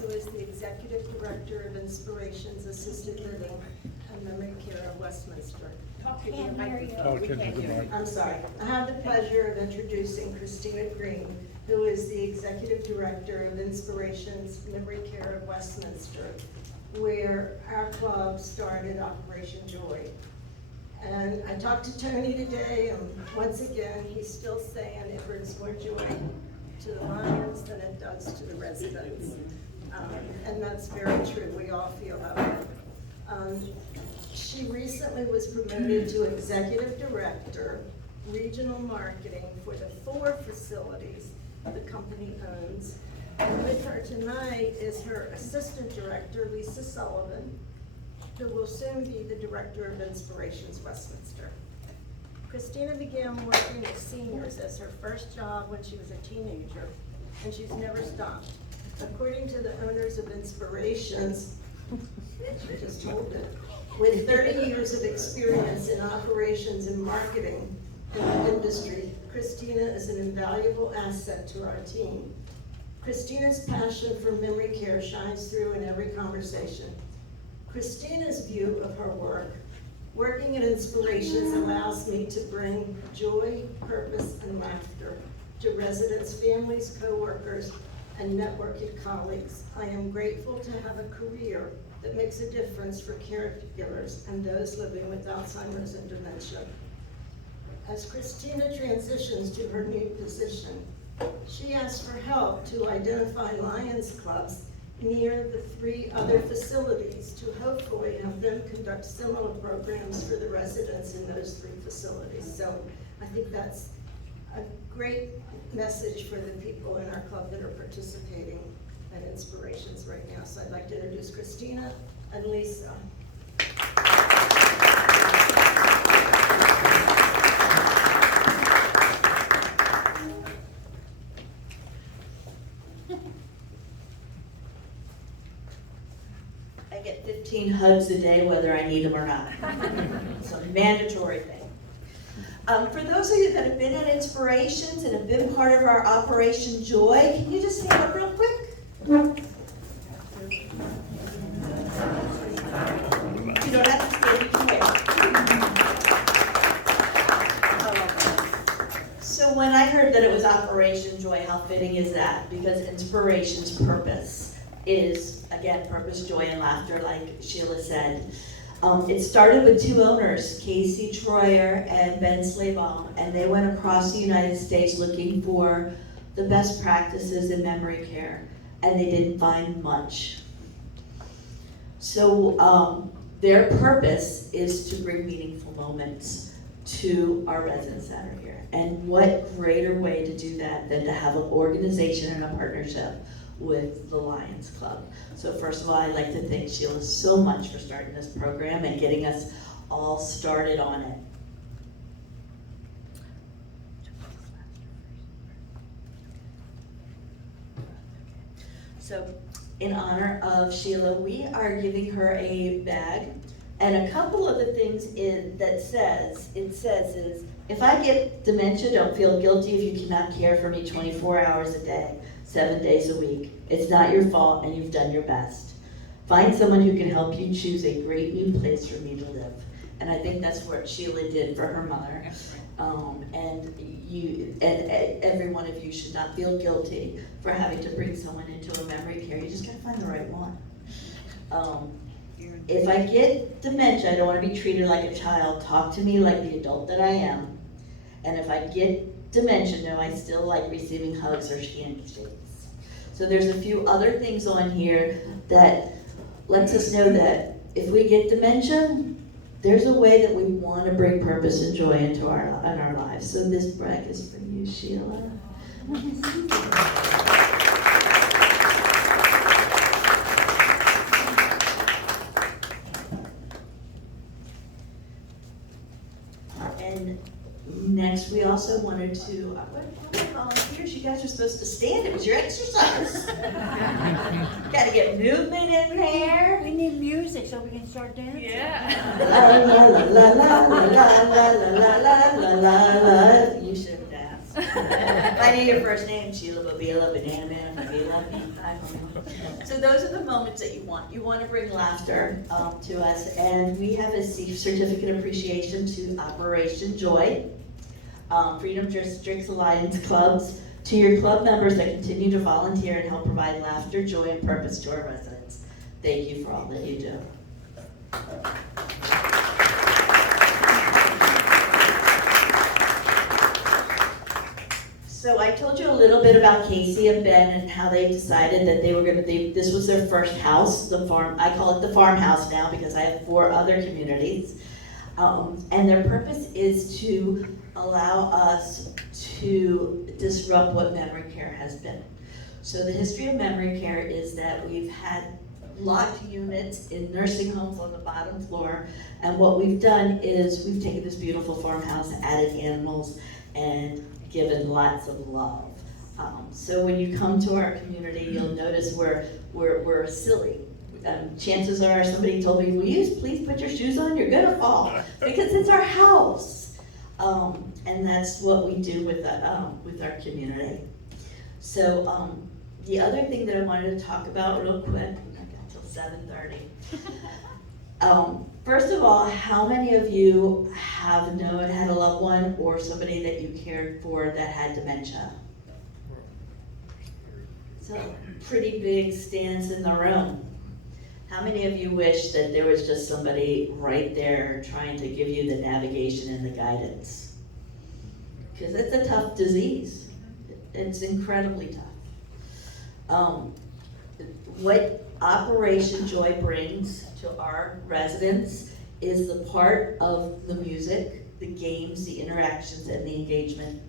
who is the Executive Director of Inspirations Assisted Living and Memory Care of Westminster. Talk into the Can't hear you. microphone. Talk We into can't the hear you. mic. I'm sorry. I have the pleasure of introducing Christina Green, who is the Executive Director of Inspirations Memory Care of Westminster, where our club started Operation Joy. And I talked to Tony today, and once again, he's still saying it brings more joy to the Lions than it does to the residents. And that's very true. We all feel that way. She recently was promoted to Executive Director, Regional Marketing for the 4 facilities the company owns. And with her tonight is her Assistant Director, Lisa Sullivan, who will soon be the Director of Inspirations Westminster. Christina began working with seniors as her first job when she was a teenager, and she's never stopped. According to the owners of Inspirations, she just told it, with 30 years of experience in operations and marketing in the industry, Christina is an invaluable asset to our team. Christina's passion for memory care shines through in every conversation. Christina's view of her work, working at Inspirations, allows me to bring joy, purpose, and laughter to residents, families, coworkers, and networking colleagues. I am grateful to have a career that makes a difference for caregivers and those living with Alzheimer's and dementia. As Christina transitions to her new position, she asked for help to identify Lions clubs near the 3 other facilities to hopefully have them conduct similar programs for the residents in those 3 facilities. So I think that's a great message for the people in our club that are participating at Inspirations right now. So I'd like to introduce Christina and Lisa. I get 15 hugs a day whether I need them or not. It's a mandatory thing. For those of you that have been at Inspirations and have been part of our Operation Joy, can you just stand up real quick? You don't have to stand, you can wait. So when I heard that it was Operation Joy, how fitting is that? Because Inspirations' purpose is, again, purpose, joy, and laughter, like Sheila said. It started with 2 owners, Casey Troyer and Ben Slabaum, and they went across the United States looking for the best practices in memory care, and they didn't find much. So their purpose is to bring meaningful moments to our residents that are here. And what greater way to do that than to have an organization and a partnership with the Lions Club. So first of all, I'd like to thank Sheila so much for starting this program and getting us all started on it. So in honor of Sheila, we are giving her a bag, and a couple of the things it says is, if I get dementia, don't feel guilty if you cannot care for me 24 hours a day. 7 days a week. It's not your fault and you've done your best. Find someone who can help you choose a great new place for me to live. And I think that's what Sheila did for her mother. And every one of you should not feel guilty for having to bring someone into a memory care. You just gotta find the right one. If I get dementia, I don't wanna be treated like a child. Talk to me like the adult that I am. And if I get dementia, no, I still like receiving hugs or handshakes. So there's a few other things on here that lets us know that if we get dementia, there's a way that we want to bring purpose and joy into our lives. So this brag is for you, Sheila. And next, we also wanted to, volunteers, you guys are supposed to stand, it was your exercise. Gotta get movement in there. We need music so we can start dancing. Yeah. La la la la la la la la la la la. You should have asked. If I knew your first name, Sheila Babila, Banana Man, Babila, I don't know. So those are the moments that you want. You want to bring laughter to us, and we have a certificate appreciation to Operation Joy, Freedom Districts Alliance Clubs, to your club members that continue to volunteer and help provide laughter, joy, and purpose to our residents. Thank you for all that you do. So I told you a little bit about Casey and Ben and how they decided that they were going to, this was their first house, the farm. I call it the farmhouse now because I have 4 other communities. And their purpose is to allow us to disrupt what memory care has been. So the history of memory care is that we've had locked units in nursing homes on the bottom floor, and what we've done is we've taken this beautiful farmhouse, added animals, and given lots of love. So when you come to our community, you'll notice we're silly. Chances are somebody told me, will you please put your shoes on? You're gonna fall, because it's our house. And that's what we do with our community. So the other thing that I wanted to talk about real quick, I've got till 7:30. First of all, how many of you had a loved one or somebody that you cared for that had dementia? So pretty big stance in the room. How many of you wish that there was just somebody right there trying to give you the navigation and the guidance? Because it's a tough disease. It's incredibly tough. What Operation Joy brings to our residents is the part of the music, the games, the interactions, and the engagement.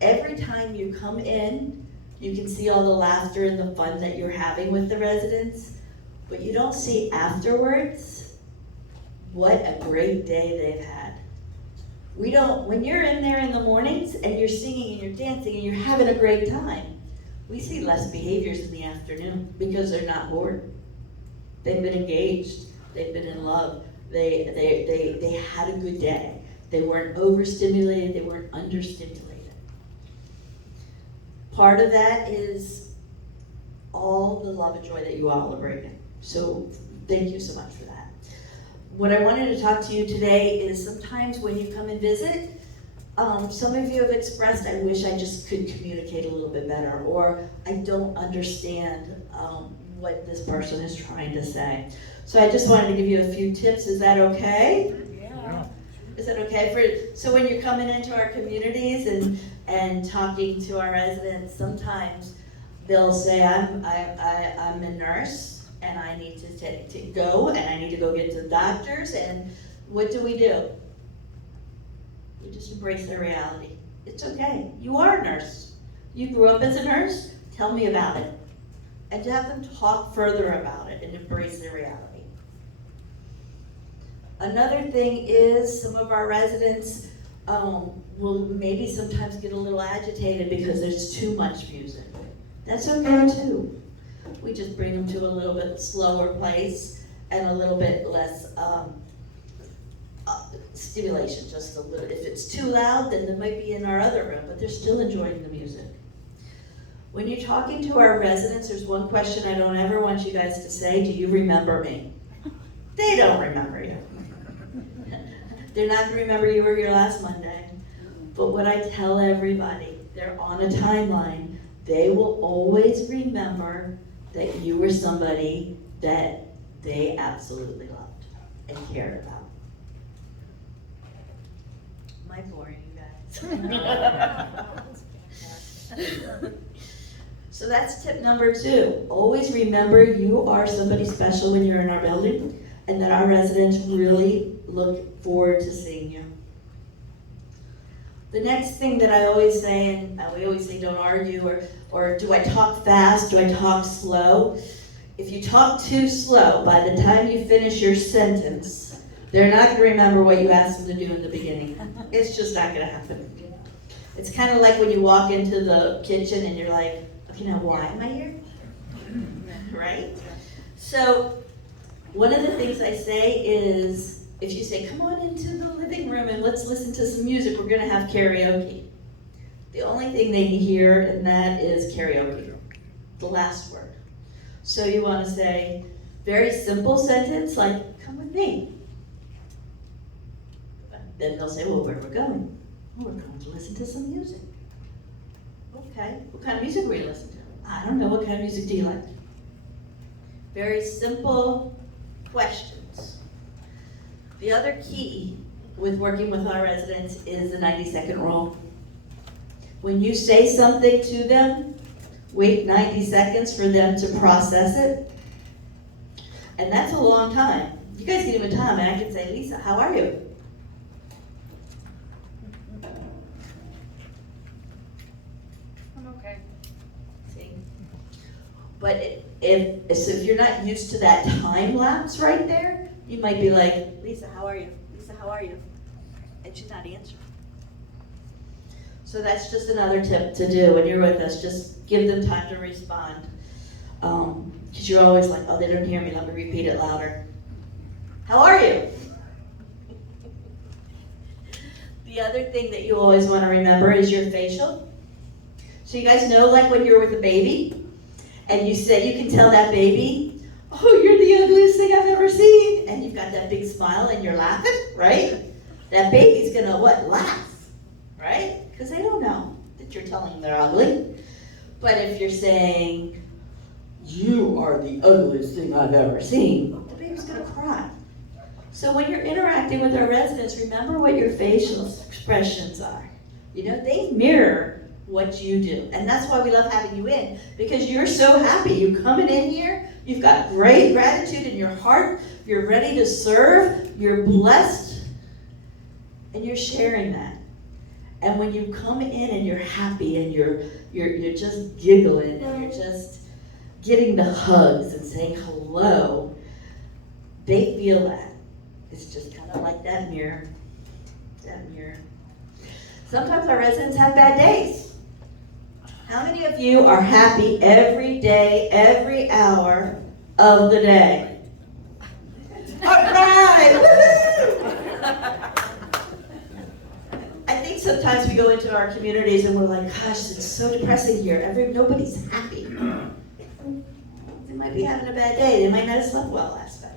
Every time you come in, you can see all the laughter and the fun that you're having with the residents, but you don't see afterwards what a great day they've had. When you're in there in the mornings and you're singing and you're dancing and you're having a great time, we see less behaviors in the afternoon because they're not bored. They've been engaged, they've been in love, they had a good day. They weren't overstimulated, they weren't understimulated. Part of that is all the love and joy that you all are bringing. So thank you so much for that. What I wanted to talk to you today is sometimes when you come and visit, some of you have expressed, I wish I just could communicate a little bit better, or I don't understand what this person is trying to say. So I just wanted to give you a few tips. Is that okay? Yeah. Is that okay? So when you're coming into our communities and talking to our residents, sometimes they'll say, I'm a nurse and I need to go and I need to go get to the doctors, and what do? We just embrace their reality. It's okay. You are a nurse. You grew up as a nurse. Tell me about it. And to have them talk further about it and embrace their reality. Another thing is some of our residents will maybe sometimes get a little agitated because there's too much music. That's okay too. We just bring them to a little bit slower place and a little bit less stimulation, just a little. If it's too loud, then they might be in our other room, but they're still enjoying the music. When you're talking to our residents, there's one question I don't ever want you guys to say: do you remember me? They don't remember you. They're not going to remember you were here last Monday. But what I tell everybody, they're on a timeline. They will always remember that you were somebody that they absolutely loved and cared about. Am I boring you guys? So that's tip number 2. Always remember you are somebody special when you're in our building, and that our residents really look forward to seeing you. The next thing that I always say, and we always say don't argue, or do I talk fast, do I talk slow? If you talk too slow, by the time you finish your sentence, they're not going to remember what you asked them to do in the beginning. It's just not going to happen. It's kind of like when you walk into the kitchen and you're like, okay, now why am I here? Right? So one of the things I say is, if you say, come on into the living room and let's listen to some music, we're going to have karaoke. The only thing they hear in that is karaoke. the last word. So you want to say, very simple sentence like, come with me. Then they'll say, well, where are we going? Well, we're going to listen to some music. Okay, what kind of music are we going to listen to? I don't know, what kind of music do you like? Very simple questions. The other key with working with our residents is the 90-second rule. When you say something to them, wait 90 seconds for them to process it. And that's a long time. You guys can give me time and I can say, Lisa, how are you? I'm okay. See? But if you're not used to that time lapse right there, you might be like, Lisa, how are you? Lisa, how are you? And she's not answering. So that's just another tip to do when you're with us. Just give them time to respond. Because you're always like, oh, they don't hear me. Let me repeat it louder. How are you? The other thing that you always want to remember is your facial. So you guys know, like when you're with a baby, and you can tell that baby, oh, you're the ugliest thing I've ever seen. And you've got that big smile and you're laughing, right? That baby's gonna what? Laugh, right? Because they don't know that you're telling them they're ugly. But if you're saying, you are the ugliest thing I've ever seen, the baby's gonna cry. So when you're interacting with our residents, remember what your facial expressions are. You know, they mirror what you do. And that's why we love having you in, because you're so happy. You're coming in here, you've got great gratitude in your heart, you're ready to serve, you're blessed, and you're sharing that. And when you come in and you're happy and you're just giggling and you're just getting the hugs and saying hello, they feel that. It's just kind of like that mirror. That mirror. Sometimes our residents have bad days. How many of you are happy every day, every hour of the day? All right! I think sometimes we go into our communities and we're like, gosh, it's so depressing here. Nobody's happy. They might be having a bad day. They might not have slept well last night.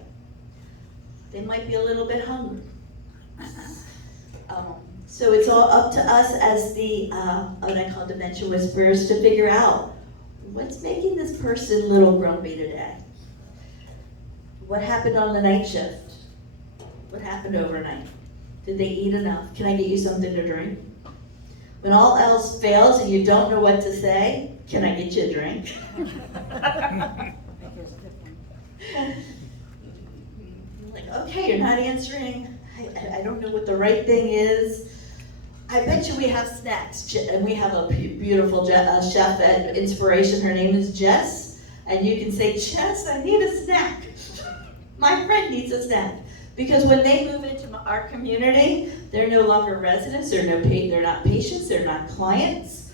They might be a little bit hungry. So it's all up to us as the, what I call dementia whisperers, to figure out what's making this person a little grumpy today. What happened on the night shift? What happened overnight? Did they eat enough? Can I get you something to drink? When all else fails and you don't know what to say, can I get you a drink? Like, okay, you're not answering. I don't know what the right thing is. I bet you we have snacks, and we have a beautiful chef at Inspiration. Her name is Jess, and you can say, Jess, I need a snack. My friend needs a snack. Because when they move into our community, they're no longer residents, they're not patients, they're not clients.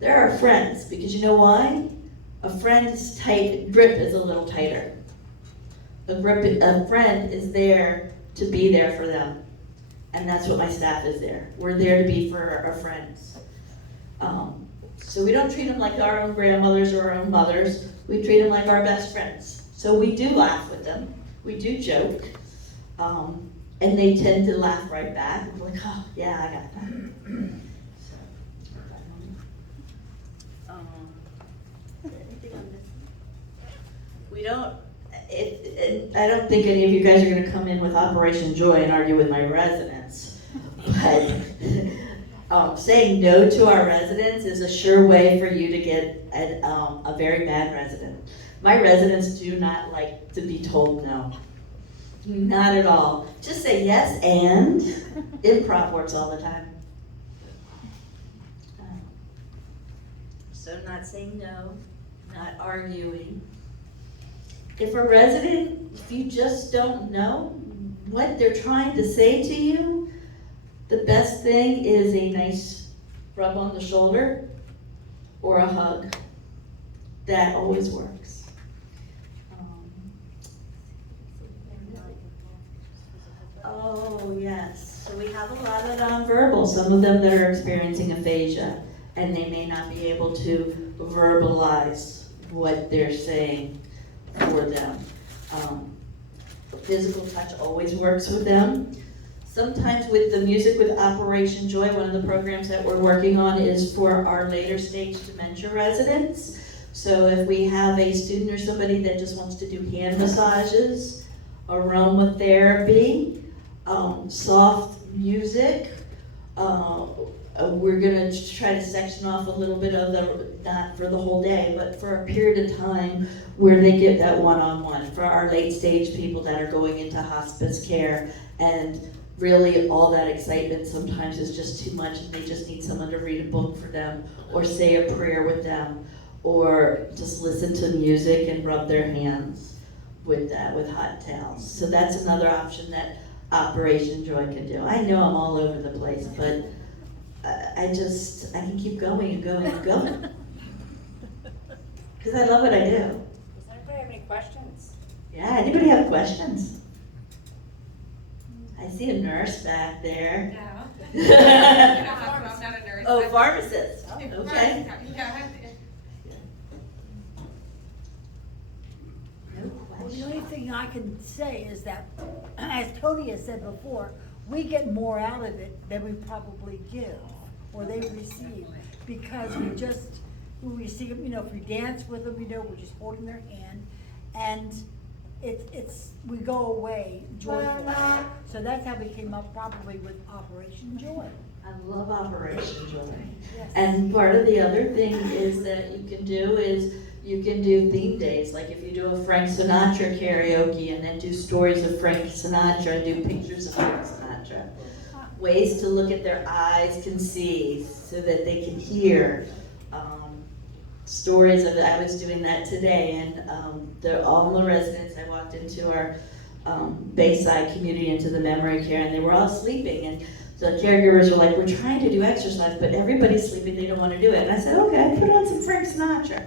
They're our friends, because you know why? A friend's grip is a little tighter. A friend is there to be there for them. And that's what my staff is there. We're there to be for our friends. So we don't treat them like our own grandmothers or our own mothers. We treat them like our best friends. So we do laugh with them. We do joke. And they tend to laugh right back. I'm like, oh, yeah, I got that. Anything on this? We don't, I don't think any of you guys are going to come in with Operation Joy and argue with my residents. But saying no to our residents is a sure way for you to get a very bad resident. My residents do not like to be told no. Not at all. Just say yes and. Improv works all the time. So not saying no, not arguing. If a resident, if you just don't know what they're trying to say to you, the best thing is a nice rub on the shoulder or a hug. That always works. Oh, yes. So we have a lot of nonverbal, some of them that are experiencing aphasia, and they may not be able to verbalize what they're saying for them. Physical touch always works with them. Sometimes with the Music with Operation Joy, one of the programs that we're working on is for our later stage dementia residents. So if we have a student or somebody that just wants to do hand massages, aromatherapy, soft music, we're gonna try to section off a little bit of not for the whole day, but for a period of time where they get that one-on-one for our late stage people that are going into hospice care. And really all that excitement sometimes is just too much and they just need someone to read a book for them or say a prayer with them or just listen to music and rub their hands with hot towels. So that's another option that Operation Joy can do. I know I'm all over the place, but I can keep going and going and going. Because I love what I do. Does anybody have any questions? Yeah, anybody have questions? I see a nurse back there. Yeah. I'm not a nurse. Oh, but- pharmacist, okay. Yeah. No Well, the only question. thing I can say is that, as Tony has said before, we get more out of it than we probably give, or they receive, because we see them, if we dance with them, we're just holding their hand, and we go away joyful. So that's how we came up probably with Operation Joy. I love Operation Joy. Yes. And part of the other thing is that you can do theme days, like if you do a Frank Sinatra karaoke and then do stories of Frank Sinatra and do pictures of Frank Sinatra. Ways to look at their eyes can see so that they can hear. Stories of, I was doing that today and all the residents, I walked into our Bayside community into the memory care and they were all sleeping and the caregivers were like, we're trying to do exercise, but everybody's sleeping, they don't want to do it. And I said, okay, put on some Frank Sinatra.